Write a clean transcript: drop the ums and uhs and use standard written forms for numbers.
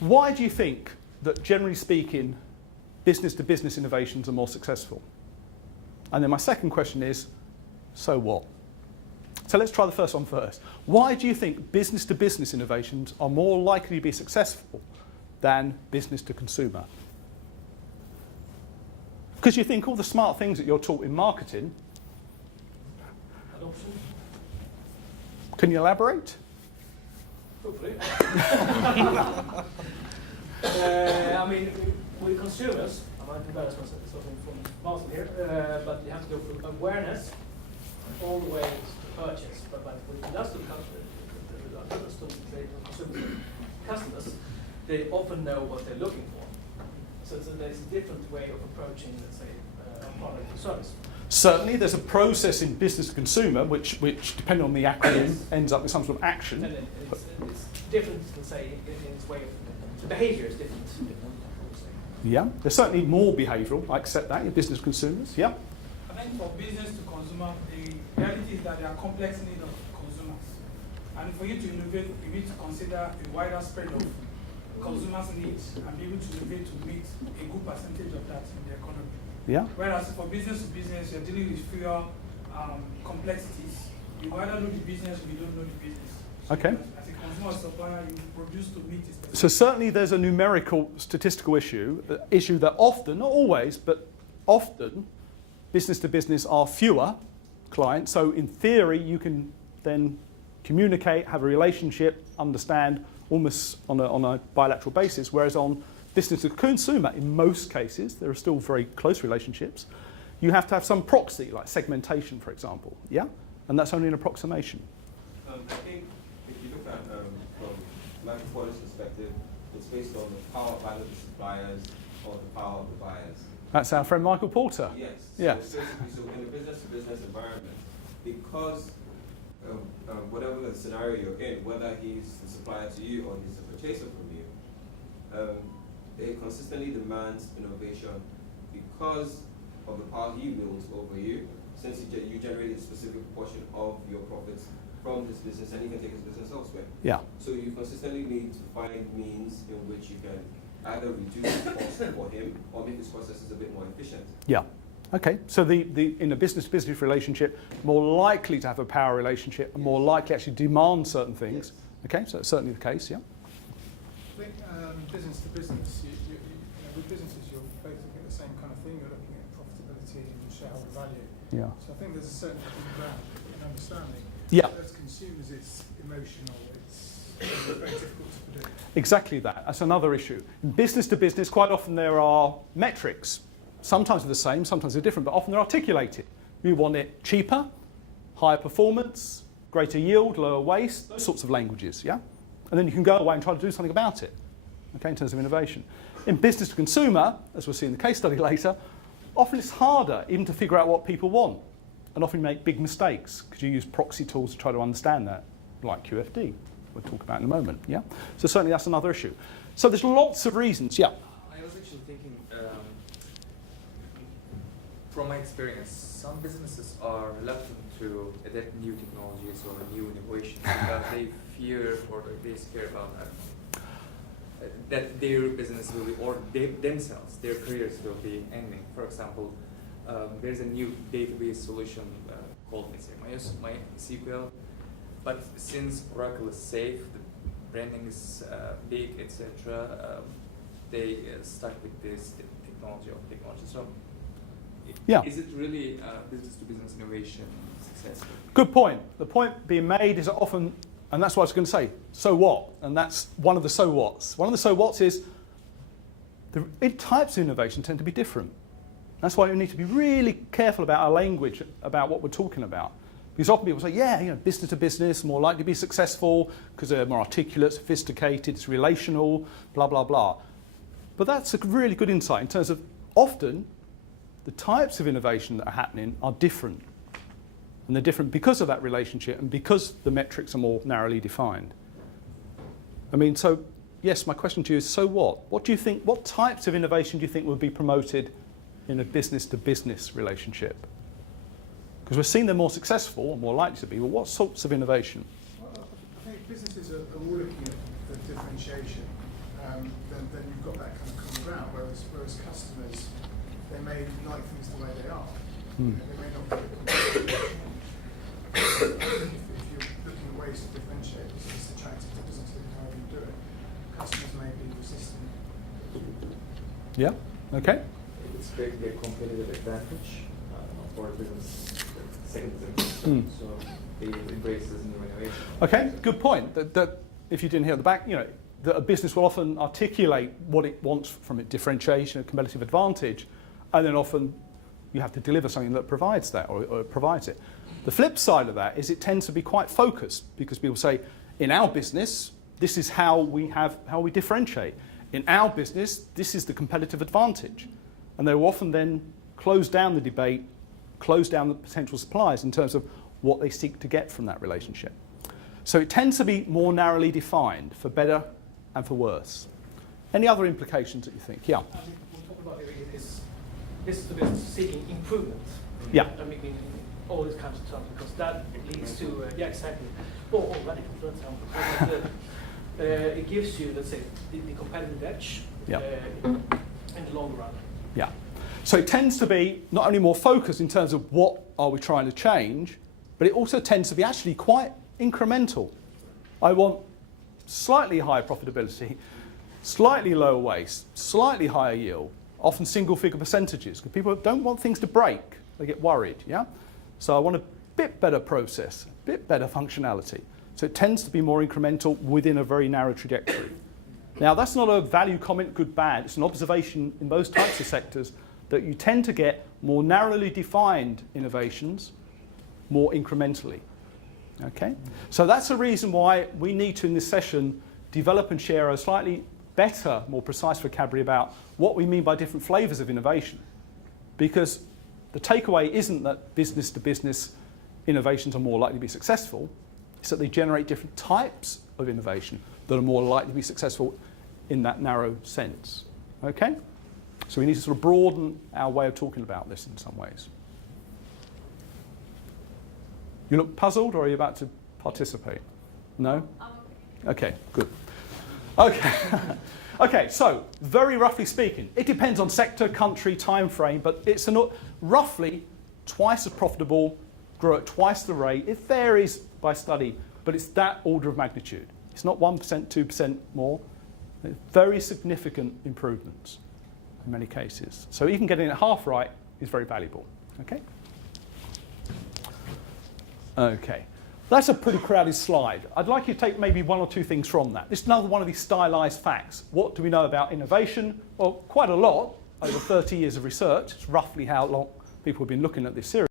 Why do you think that, generally speaking, business-to-business innovations are more successful? And then my second question is, so what? So let's try the first one first. Why do you think business-to-business innovations are more likely to be successful than business-to-consumer? Because you think all the smart things that you're taught in marketing. Adoption. Can you elaborate? Hopefully. I mean, with consumers, I might embarrass myself something from Martin here, but you have to go from awareness all the way to purchase. But with industrial customers, they often know what they're looking for. So there's a different way of approaching, let's say, a product or service. Certainly, there's a process in business to consumer, which depending on the acronym, ends up with some sort of action. And then it's different, let's say, in its way of the behaviour is different. I would say. Yeah, there's certainly more behavioural. I accept that in business consumers. Yeah. I think for business to consumer, the reality is that there are complex needs of consumers, and for you to innovate, you need to consider a wider spread of consumers' needs and be able to innovate to meet a good percentage of that in the economy. Yeah. Whereas for business to business, you're dealing with fewer complexities. You either know the business or you don't know the business. So Okay. As a consumer supplier, you produce to meet this. So certainly there's a numerical statistical issue that often, not always, but often, business to business are fewer clients. So in theory, you can then communicate, have a relationship, understand almost on a bilateral basis, whereas on business to consumer, in most cases, there are still very close relationships. You have to have some proxy, like segmentation, for example, yeah? And that's only an approximation. I think if you look at from Michael Porter's perspective, it's based on the power of either the suppliers or the power of the buyers. That's our friend Michael Porter. Yes. Yes. So in a business-to-business environment, because whatever the scenario you're in, whether he's the supplier to you or he's the purchaser from you, it consistently demands innovation because of the power he wields over you, since you generate a specific portion of your profits from this business and he can take his business elsewhere. Yeah. So you consistently need to find means in which you can either reduce the cost for him or make his processes a bit more efficient. Yeah. Okay. So in a business-to-business relationship, more likely to have a power relationship, and more likely actually demand certain things. Yes. Okay. So that's certainly the case. Yeah. I think business to business, with businesses, you're both looking at the same kind of thing. You're looking at profitability and shareholder value. Yeah. So I think there's a certain common ground in understanding. Yeah. As consumers, it's emotional. It's very difficult to predict. Exactly that. That's another issue. In business to business, quite often there are metrics. Sometimes they're the same, sometimes they're different, but often they're articulated. You want it cheaper, higher performance, greater yield, lower waste, those sorts of languages, yeah? And then you can go away and try to do something about it, okay, in terms of innovation. In business to consumer, as we'll see in the case study later, often it's harder even to figure out what people want. And often you make big mistakes because you use proxy tools to try to understand that, like QFD, we'll talk about in a moment, yeah? So certainly that's another issue. So there's lots of reasons, yeah? I was actually thinking, from my experience, some businesses are reluctant to adapt new technologies or new innovations because they fear or they scare about that their business will be, or themselves, their careers will be ending. For example, there's a new database solution called MySQL, but since Oracle is safe, the branding is big, etc., they stuck with this technology. So, Yeah. is it really business-to-business innovation successful? Good point. The point being made is that often, and that's what I was going to say, so what? And that's one of the so whats. One of the so whats is the types of innovation tend to be different. That's why we need to be really careful about our language, about what we're talking about. Because often people say, yeah, business to business, more likely to be successful because they're more articulate, sophisticated, it's relational, blah, blah, blah. But that's a really good insight in terms of often the types of innovation that are happening are different. And they're different because of that relationship and because the metrics are more narrowly defined. I mean, so yes, my question to you is, so what? What do you think, what types of innovation do you think would be promoted in a business-to-business relationship? Because we're seeing they're more successful, or more likely to be, but what sorts of innovation? Well, I think businesses are all looking at the differentiation. then you've got that kind of common ground. Whereas customers, they may like things the way they are. They may not be if you're looking at ways to differentiate, it's attractive to businesses, however you do it. Customers may be resistant. Yeah. Okay. It's creating a competitive advantage for business, second business. So they embrace this new innovation. Okay. Good point. That if you didn't hear at the back, that a business will often articulate what it wants from it, differentiation, a competitive advantage, and then often you have to deliver something that provides that or provides it. The flip side of that is it tends to be quite focused because people say, in our business, this is how we differentiate. In our business, this is the competitive advantage. And they will often then close down the debate, close down the potential suppliers in terms of what they seek to get from that relationship. So it tends to be more narrowly defined, for better and for worse. Any other implications that you think? Yeah. We'll talk about this business to business seeking improvement. Yeah. I mean, in all these kinds of terms, because that leads to, yeah, exactly. Already, it gives you, let's say, the competitive edge Yeah. In the long run. Yeah. So it tends to be not only more focused in terms of what are we trying to change, but it also tends to be actually quite incremental. I want slightly higher profitability, slightly lower waste, slightly higher yield, often single-figure percentages, because people don't want things to break. They get worried, yeah? So I want a bit better process, a bit better functionality. So it tends to be more incremental within a very narrow trajectory. Now, that's not a value comment, good, bad. It's an observation in those types of sectors that you tend to get more narrowly defined innovations more incrementally. Okay? So that's the reason why we need to, in this session, develop and share a slightly better, more precise vocabulary about what we mean by different flavors of innovation. Because the takeaway isn't that business-to-business innovations are more likely to be successful. It's that they generate different types of innovation that are more likely to be successful in that narrow sense. Okay? So we need to sort of broaden our way of talking about this in some ways. You look puzzled, or are you about to participate? No? Okay, good. Okay. Okay, so very roughly speaking, it depends on sector, country, time frame, but it's roughly twice as profitable, grow at twice the rate. It varies by study, but it's that order of magnitude. It's not 1%, 2% more. Very significant improvements in many cases. So even getting it half right is very valuable. Okay? Okay. That's a pretty crowded slide. I'd like you to take maybe one or two things from that. This is another one of these stylized facts. What do we know about innovation? Well, quite a lot. Over 30 years of research. It's roughly how long people have been looking at this series.